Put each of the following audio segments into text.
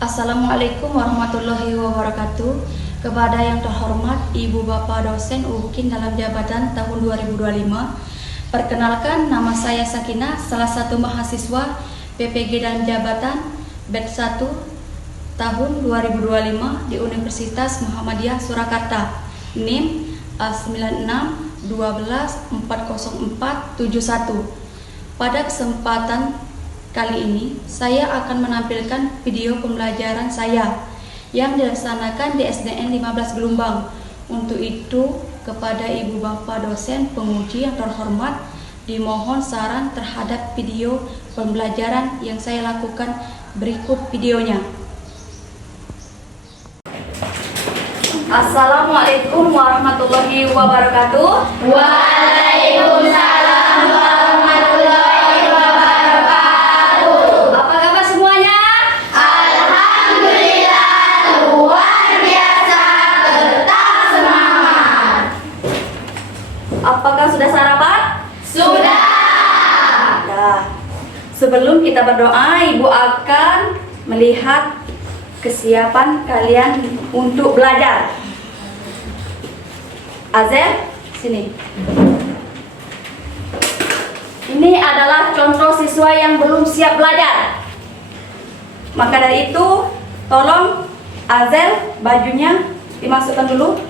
Assalamualaikum warahmatullahi wabarakatuh. Kepada yang terhormat Ibu Bapak dosen UKIN dalam jabatan tahun 2025. Perkenalkan, nama saya Sakinah, salah satu mahasiswa PPG dalam jabatan batch 1 tahun 2025 di Universitas Muhammadiyah Surakarta. NIM A96124041. Pada kesempatan kali ini, saya akan menampilkan video pembelajaran saya yang dilaksanakan di SDN 15 Gelumbang. Untuk itu, kepada Ibu Bapak dosen penguji yang terhormat, dimohon saran terhadap video pembelajaran yang saya lakukan. Berikut videonya. Assalamualaikum warahmatullahi wabarakatuh. Waalaikumsalam warahmatullahi wabarakatuh. Apa kabar semuanya? Alhamdulillah luar biasa, tetap semangat. Apakah sudah sarapan? Sudah. Nah, sebelum kita berdoa, Ibu akan melihat kesiapan kalian untuk belajar. Azel, sini. Ini adalah contoh siswa yang belum siap belajar. Maka dari itu, tolong Azel, bajunya dimasukkan dulu.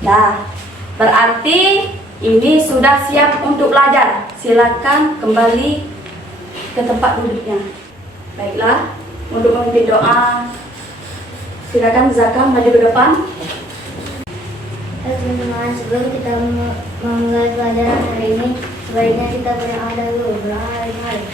Nah, berarti ini sudah siap untuk belajar. Silakan kembali ke tempat duduknya. Baiklah, untuk memimpin doa, silakan Zaka maju ke depan. Teman-teman, sebelum kita memulai pelajaran hari ini, sebaiknya kita berdoa dulu. Bismillahirrahmanirrahim.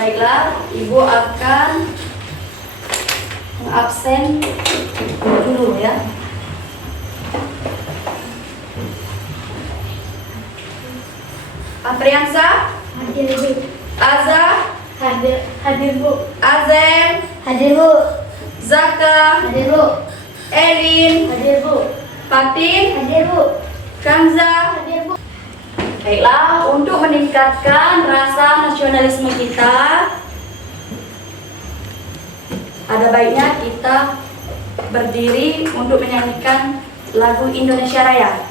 Baiklah, Ibu akan mengabsen dulu ya. Afriansa, Hadir, Bu. Aza, Hadir, Bu. Azen, Hadir, Bu. Zaka, Hadir, Bu. Elin, Hadir, Bu. Fatin, Hadir, Bu. Kanza. Hadir, Bu. Baiklah, untuk meningkatkan rasa nasionalisme kita, ada baiknya kita berdiri untuk menyanyikan lagu Indonesia Raya.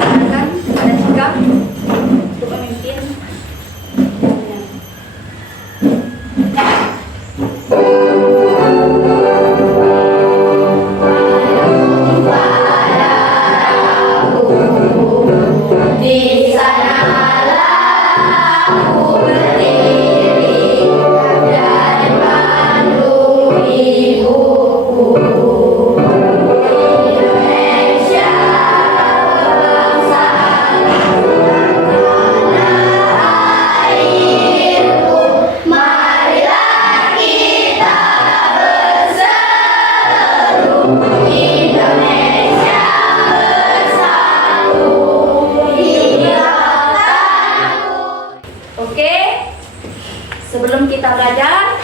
Silakan ada sikap untuk memimpin Oke, sebelum kita belajar,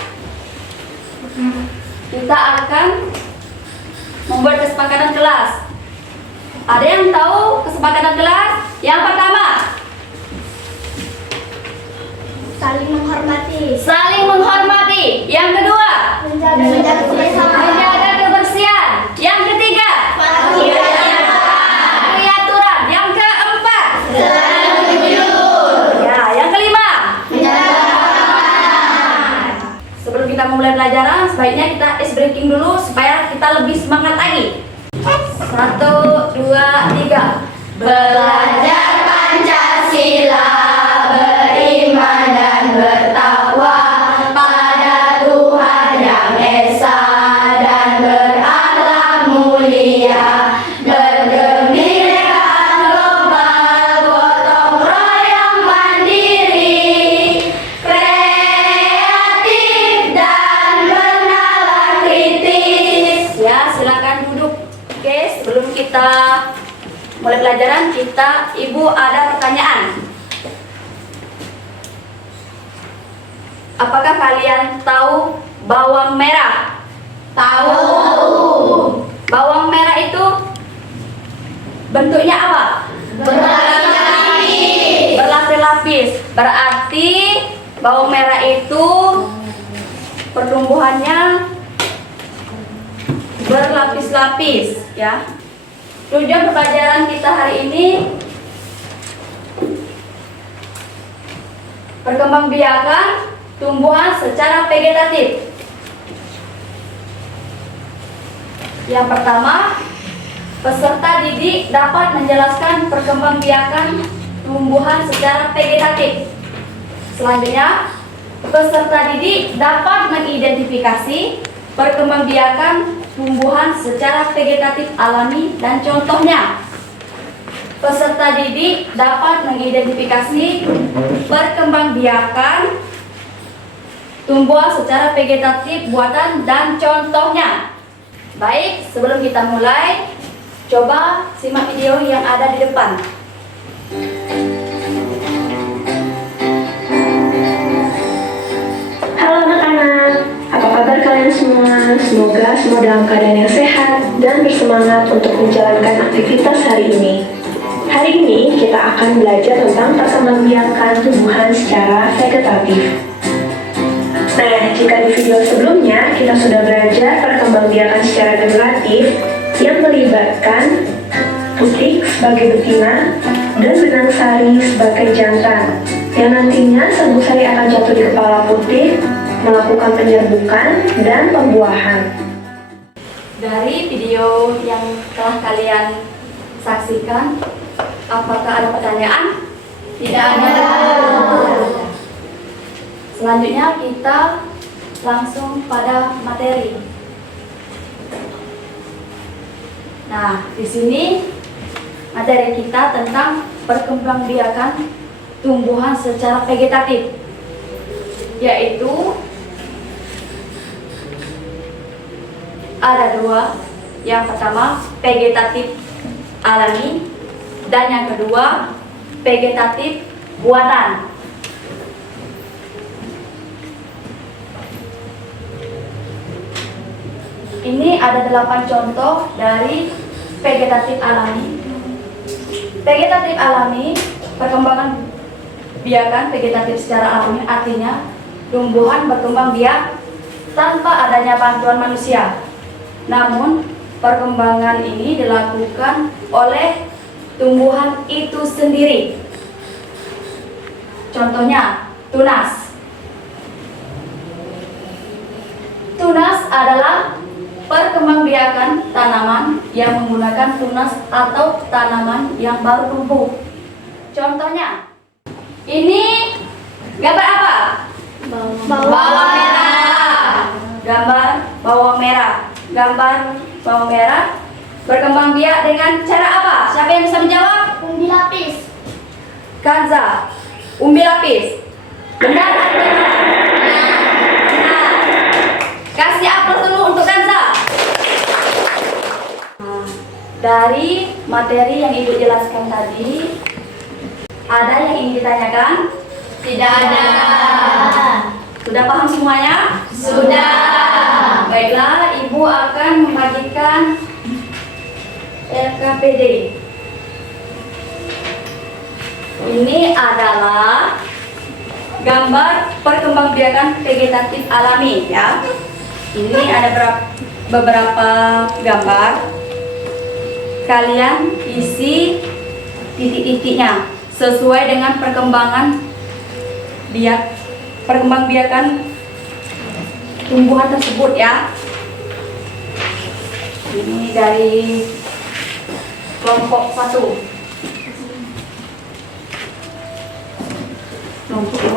kita akan membuat kesepakatan kelas. Ada yang tahu kesepakatan kelas? Yang pertama, Saling menghormati. saling menghormati. Yang kedua, menjaga kebersihan. Yang ketiga, patuhi aturan. Yang keempat, ya, yang kelima, sebelum kita memulai pelajaran, sebaiknya kita ice breaking dulu supaya kita lebih semangat lagi. 1, 2, 3. Belajar Pancasila, beriman dan bertakwa pada Tuhan Yang Esa dan berakhlak mulia, berkebinekaan global, gotong royong mandiri, kreatif dan bernalar kritis. Ya, silakan duduk. Oke, sebelum kita mulai pelajaran, Ibu ada pertanyaan. Apakah kalian tahu bawang merah? Tahu. Bawang merah itu bentuknya apa? Berlapis. Berlapis-lapis. Berarti bawang merah itu pertumbuhannya berlapis-lapis, ya. Tujuan pembelajaran kita hari ini perkembangbiakan tumbuhan secara vegetatif. Yang pertama, peserta didik dapat menjelaskan perkembangbiakan tumbuhan secara vegetatif. Selanjutnya, peserta didik dapat mengidentifikasi perkembangbiakan tumbuhan secara vegetatif alami dan contohnya. Peserta didik dapat mengidentifikasi perkembangbiakan tumbuhan secara vegetatif buatan dan contohnya. Baik, sebelum kita mulai, coba simak video yang ada di depan. Halo anak-anak, apa kabar kalian semua? Semoga semua dalam keadaan yang sehat dan bersemangat untuk menjalankan aktivitas hari ini. Hari ini kita akan belajar tentang perkembangbiakan tumbuhan secara vegetatif. Nah, jika di video sebelumnya kita sudah belajar perkembangbiakan secara vegetatif yang melibatkan putik sebagai betina dan benang sari sebagai jantan, yang nantinya sabuk sari akan jatuh di kepala putik, melakukan penyerbukan dan pembuahan. Dari video yang telah kalian saksikan, apakah ada pertanyaan? Tidak ada. Selanjutnya kita langsung pada materi. Nah, di sini materi kita tentang perkembangbiakan tumbuhan secara vegetatif, yaitu ada dua. Yang pertama, vegetatif alami, dan yang kedua, vegetatif buatan. Ini ada 8 contoh dari vegetatif alami. Vegetatif alami, perkembangan biakan vegetatif secara alami artinya tumbuhan berkembang biak tanpa adanya bantuan manusia. Namun, perkembangan ini dilakukan oleh tumbuhan itu sendiri. Contohnya, tunas. Tunas adalah perkembangbiakan tanaman yang menggunakan tunas atau tanaman yang baru tumbuh. Contohnya, ini gambar apa? Bawang merah. Gambar bawang merah. Gambar bawang merah berkembang biak dengan cara apa? Siapa yang bisa menjawab? Umbi lapis. Kanza, umbi lapis. Benar atau tidak? Benar. Kasih aplaus dulu untuk Kanza. Nah, dari materi yang Ibu jelaskan tadi, ada yang ingin ditanyakan? Tidak ada. Sudah paham semuanya? Sudah. Baiklah, Ibu akan membagikan LKPD. Ini adalah gambar perkembangbiakan vegetatif alami ya. Ini ada beberapa gambar. Kalian isi titik-titiknya sesuai dengan perkembangbiakan tumbuhan tersebut ya. Ini dari kelompok 1, kelompok 2.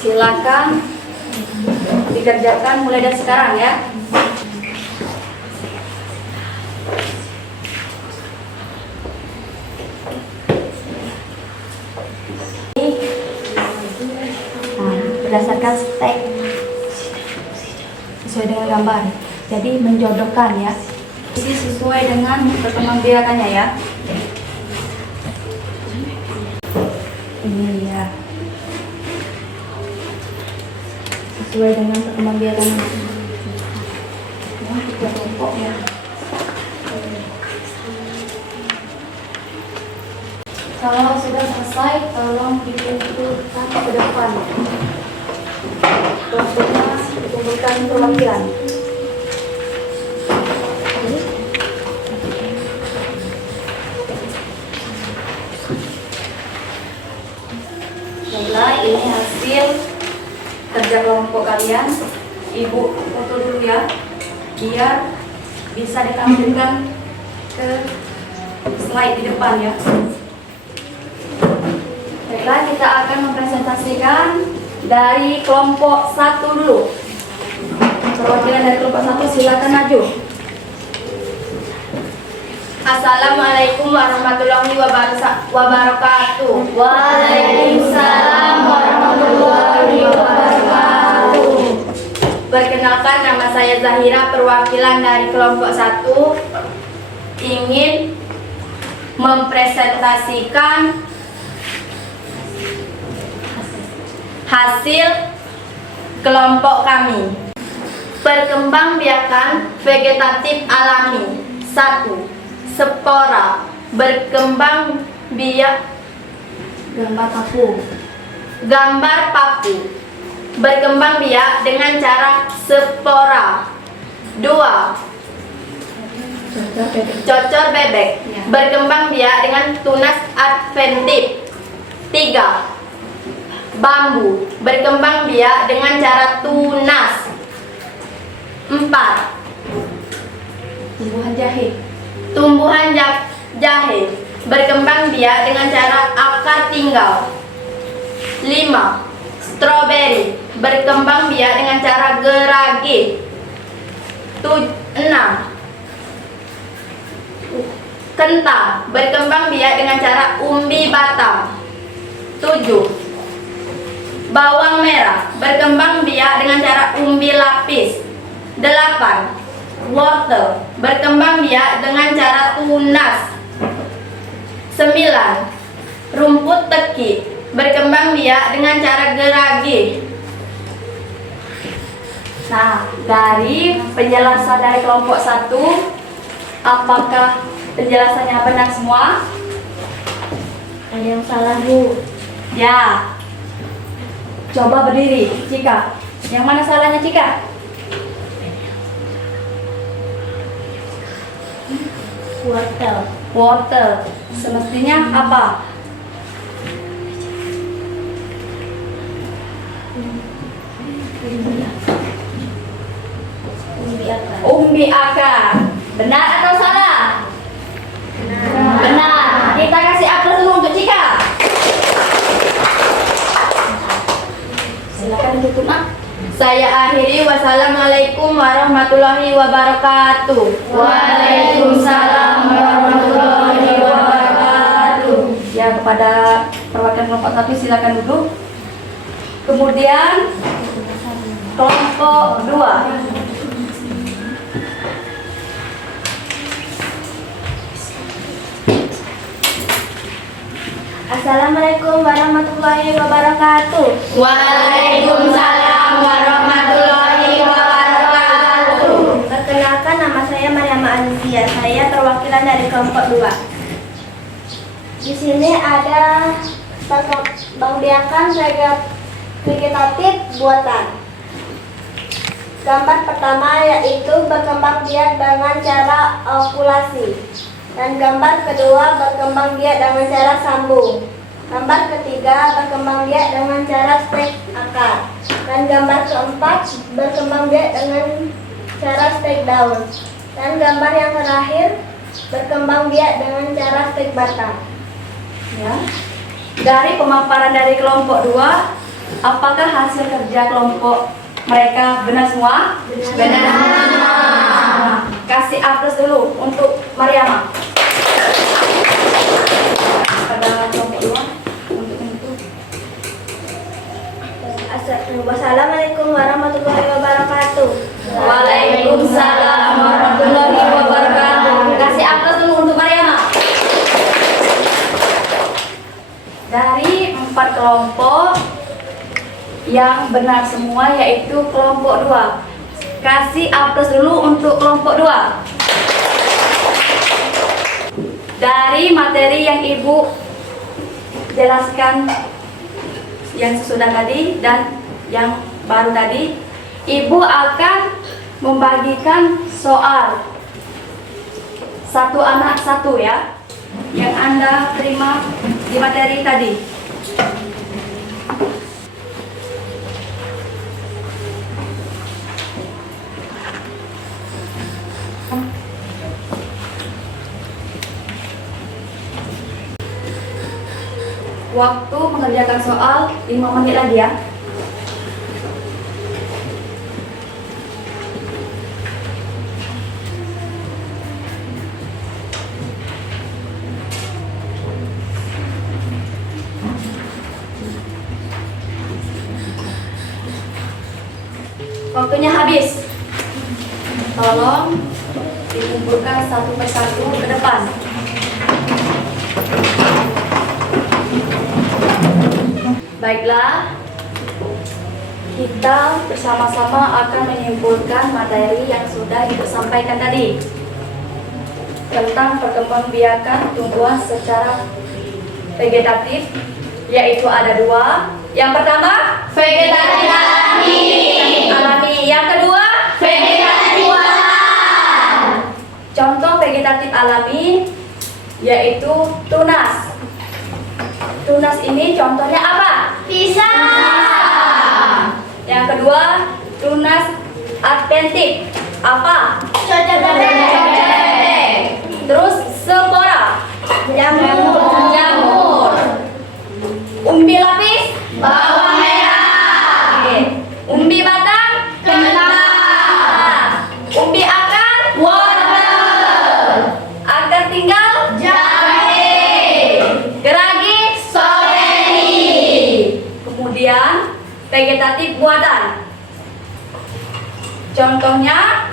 Silakan dikerjakan mulai dari sekarang ya. Berdasarkan stek sesuai dengan gambar, jadi menjodohkan ya, sesuai dengan perkembangbiakannya ya. Ini ya, sesuai dengan perkembangbiakannya. Ya, 3 kelompok ya. Kalau sudah selesai, tolong dikumpulkan ke depan. Kelompoknya dikumpulkan perwakilan. Baiklah, ini hasil kerja kelompok kalian. Ibu foto dulu ya, biar bisa ditampilkan ke slide di depan ya. Baiklah, kita akan mempresentasikan dari kelompok 1 dulu. Perwakilan dari kelompok 1 silakan maju. Assalamualaikum warahmatullahi wabarakatuh. Waalaikumsalam warahmatullahi wabarakatuh. Perkenalkan, nama saya Zahira, perwakilan dari kelompok 1, ingin mempresentasikan hasil kelompok kami. Perkembangbiakan vegetatif alami. 1. Spora berkembang biak gambar paku berkembang biak dengan cara spora. 2. Cocor bebek berkembang biak dengan tunas adventif. 3. Bambu berkembang biak dengan cara tunas. 4. Tumbuhan jahe berkembang biak dengan cara akar tinggal. 5. Stroberi berkembang biak dengan cara geragi. 6. Kentang berkembang biak dengan cara umbi batang. 7. Bawang merah berkembang biak dengan cara umbi lapis. 8. Wortel berkembang biak dengan cara tunas. 9. Rumput teki berkembang biak dengan cara geragi. Nah, dari penjelasan dari kelompok 1, apakah penjelasannya benar semua? Ada yang salah, Bu? Ya. Coba berdiri, Cika. Yang mana salahnya, Cika? Wortel. Semestinya apa? Umbi akar. Benar atau salah? Benar. Kita kasih aplaus dulu untuk Cika. Silakan tutup, Mak. Saya akhiri. Wassalamualaikum warahmatullahi wabarakatuh. Waalaikumsalam warahmatullahi wabarakatuh. Ya, kepada perwakilan kelompok 1 silakan duduk. Kemudian kelompok 2. Assalamualaikum warahmatullahi wabarakatuh. Waalaikumsalam warahmatullahi wabarakatuh. Perkenalkan, nama saya Maryam Alizia. Saya perwakilan dari kelompok 2. Di sini ada pembiakan vegetatif buatan. Gambar pertama yaitu berkembang biak dengan cara okulasi. Dan gambar kedua berkembang biak dengan cara sambung. Gambar ketiga berkembang biak dengan cara stek akar. Dan gambar keempat berkembang biak dengan cara stek daun. Dan gambar yang terakhir berkembang biak dengan cara stek batang. Ya. Dari pemaparan dari kelompok 2, apakah hasil kerja kelompok mereka benar semua? Benar. Kasih aplaus dulu untuk Maryama. Pada kelompok 2 untuk Wassalamualaikum warahmatullahi wabarakatuh. Waalaikumsalam warahmatullahi wabarakatuh. Kasih aplaus dulu untuk Maryama. Dari 4 kelompok yang benar semua yaitu kelompok 2. Kasih aplaus dulu untuk kelompok 2. Dari materi yang Ibu jelaskan yang sesudah tadi dan yang baru tadi, Ibu akan membagikan soal satu anak satu ya, yang Anda terima di materi tadi. Waktu mengerjakan soal 5 menit lagi ya. Waktunya habis. Tolong dikumpulkan satu persatu ke depan. Baiklah, kita bersama-sama akan menyimpulkan materi yang sudah Ibu sampaikan tadi tentang perkembangbiakan tumbuhan secara vegetatif, yaitu ada 2. Yang pertama, Vegetatif alami. alami. Yang kedua, Vegetatif buatan. contoh vegetatif alami yaitu tunas. Tunas ini contohnya apa? Pisang. Yang kedua, tunas adventif. Apa? Cocok bebek. Terus spora. Jamur. Umbi lapis. Bawang merah. Oke. Umbi batang. Kentang. Umbi akar. Wortel. Akar tinggal. Jahe. Geragi. Strawberry. Kemudian vegetatif buatan. Contohnya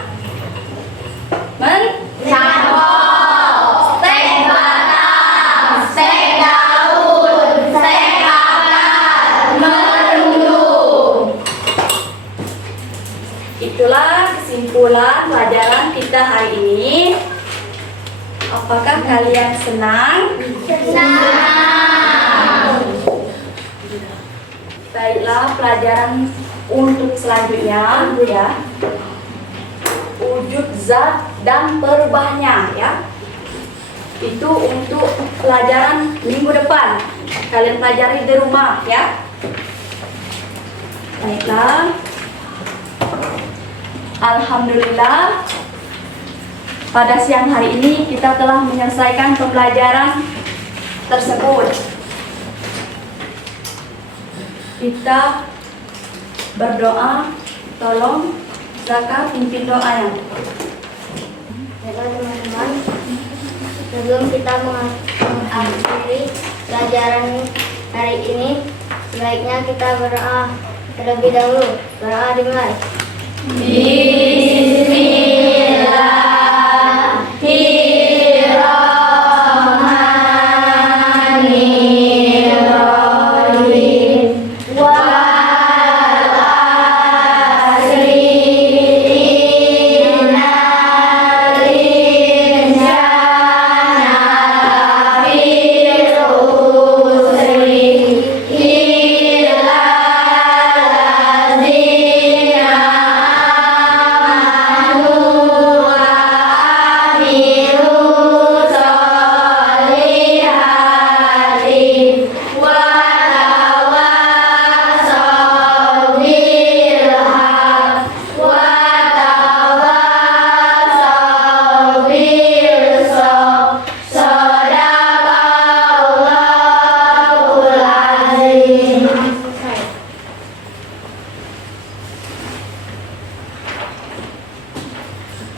Campur. Stek batang. Stek daun. Stek akar. Merundung. Itulah kesimpulan pelajaran kita hari ini. Apakah kalian senang? Senang. Baiklah, pelajaran untuk selanjutnya ya. Wujud zat dan perubahannya ya. Itu untuk pelajaran minggu depan. Kalian pelajari di rumah ya. Baiklah. Alhamdulillah, pada siang hari ini kita telah menyelesaikan pembelajaran tersebut. Kita berdoa, tolong Zaka pimpin doanya. Baiklah teman-teman, sebelum kita mengakhiri pelajaran hari ini, sebaiknya kita berdoa. Terlebih dahulu, doa dimulai.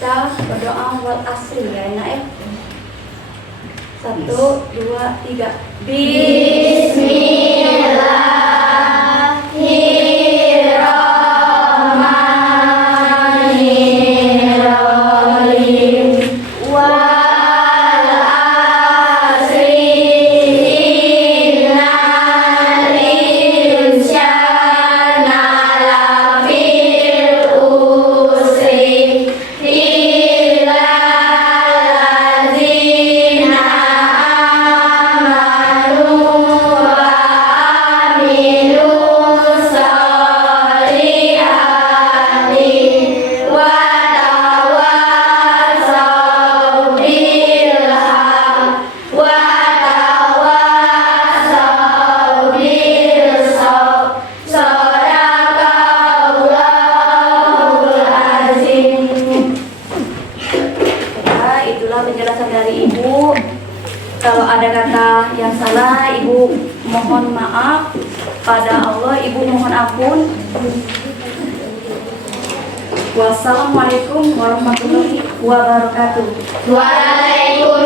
Kita berdoa wal asri ya nak ya. 1, 2, 3. Itulah penjelasan dari Ibu. Kalau ada kata yang salah, Ibu mohon maaf pada Allah, Ibu mohon ampun. Wassalamualaikum warahmatullahi wabarakatuh. Waalaikumsalam